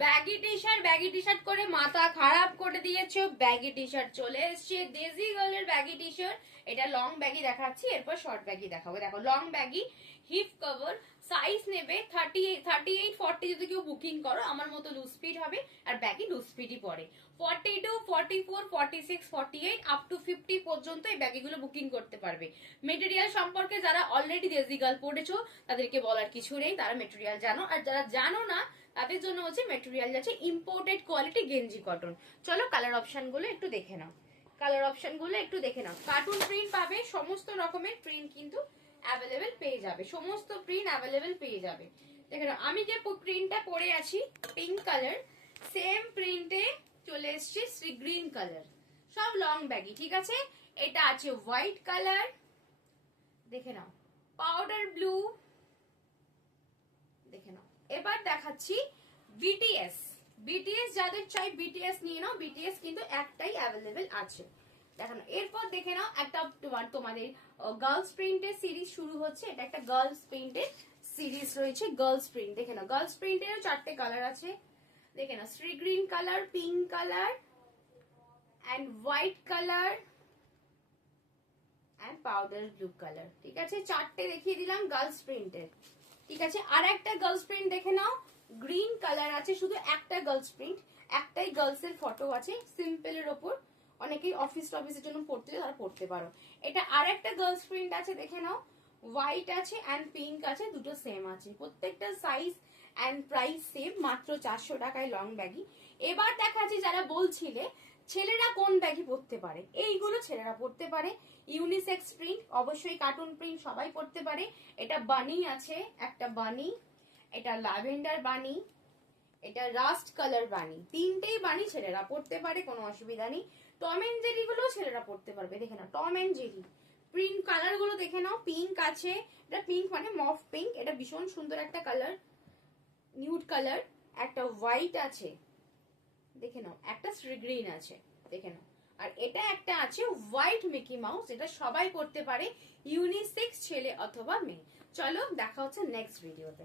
Baggy T shirt করে মাথা খারাপ করে দিয়েছো। ব্যাগি টি শার্ট চলে এসছে, দেজি গার্লের ব্যাগি টি শার্ট। এটা লং ব্যাগি দেখাচ্ছি, এরপর শর্ট ব্যাগি দেখাবো। দেখো long baggy, hip cover, size নেবে 38-40 যদি কেউ বুকিং করো, আমার মতো লুজ ফিট হবে, আর ব্যাগি লুজ ফিটই পড়ে। 42, 44, 46, 48 আপ টু 50 পর্যন্ত এই ব্যাগিগুলো বুকিং করতে পারবে। মেটেরিয়াল সম্পর্কে যারা অলরেডি দেজি গার্ল পড়েছো তাদেরকে বলার কিছু নেই, তারা মেটেরিয়াল জানো। আর যারা জানো না তাদের জন্য হচ্ছে মেটেরিয়াল যাচ্ছে ইম্পোর্টেড কোয়ালিটি গেঞ্জি কটন। চলো কালার অপশন গুলো একটু দেখে নাও। কার্টুন প্রিন্ট পাবে, সমস্ত রকমের প্রিন্ট কিন্তু অ্যাভেলেবেল পেয়ে যাবে, সমস্ত প্রিন্ট অ্যাভেলেবেল পেয়ে যাবে। দেখে নাও, আমি যে প্রিন্টটা পরে আছি পিঙ্ক কালার, সেম প্রিন্টে চলে এসছে শ্রী গ্রিন কালার, সব লং ব্যাগি। ঠিক আছে, এটা আছে হোয়াইট কালার, দেখে নাও, পাউডার ব্লু, দেখে নাও। এবার দেখাচ্ছি বিটিএস। বিটিএস যাদের চাই বিটিএস নিয়ে নাও, বিটিএস কিন্তু একটাই অ্যাভেলেবেল আছে। দেখানো, এরপর দেখে নাও একটা তোমাদের গার্লস প্রিন্টের সিরিজ শুরু হচ্ছে। এটা একটা গার্লস প্রিন্টের সিরিজ রয়েছে, গার্লস প্রিন্ট। দেখে নাও, গার্লস প্রিন্টের 4টে কালার আছে। দেখে নাও, sea green colour, pink colour and white colour and powder blue colour. ঠিক আছে, 4টে দেখিয়ে দিলাম গার্লস প্রিন্টের। ঠিক আছে, আর একটা গার্লস প্রিন্ট দেখে নাও, গ্রিন কালার আছে, শুধু একটা গার্লস প্রিন্ট, একটাই গার্লস এর ফটো আছে সিম্পলের ওপর। অনেকেই অফিস টফিসের জন্য পড়তে তারা পড়তে পারো। এটা আর একটা গার্লস প্রিন্ট আছে, দেখে নাও, হোয়াইট আছে অ্যান্ড পিঙ্ক আছে, দুটো সেম আছে, প্রত্যেকটা সাইজ অ্যান্ড প্রাইস সেম, মাত্র 400 টাকায় লং ব্যাগি। এবার দেখাচ্ছি যারা বলছিলে ছেলেরা কোন ব্যাগই পরতে পারে, এইগুলো ছেলেরা পরতে পারে। ইউনিসেক্স প্রিন্ট, অবশ্যই কার্টুন প্রিন্ট সবাই পরতে পারে। এটা বানি আছে, একটা বানি, এটা ল্যাভেন্ডার বানি, এটা রাস্ট কালার বানি, তিনটেই বানি ছেলেরা পরতে পারে, কোনো অসুবিধা নেই। টম এন্ড জেরি গুলো ছেলেরা পরতে পারবে। দেখে নাও, Tom and Jerry print colour গুলো দেখে নাও, পিঙ্ক আছে, এটা পিঙ্ক মানে মফ পিঙ্ক, এটা ভীষণ সুন্দর একটা কালার, নিউড কালার, একটা হোয়াইট আছে, দেখে নাও, একটা শ্রী গ্রিন আছে, দেখে নাও, আর এটা একটা আছে হোয়াইট মিকি মাউস, এটা সবাই পড়তে পারে, ইউনিসেক্স ছেলে অথবা মেয়ে। চলো দেখা হচ্ছে নেক্সট ভিডিওতে।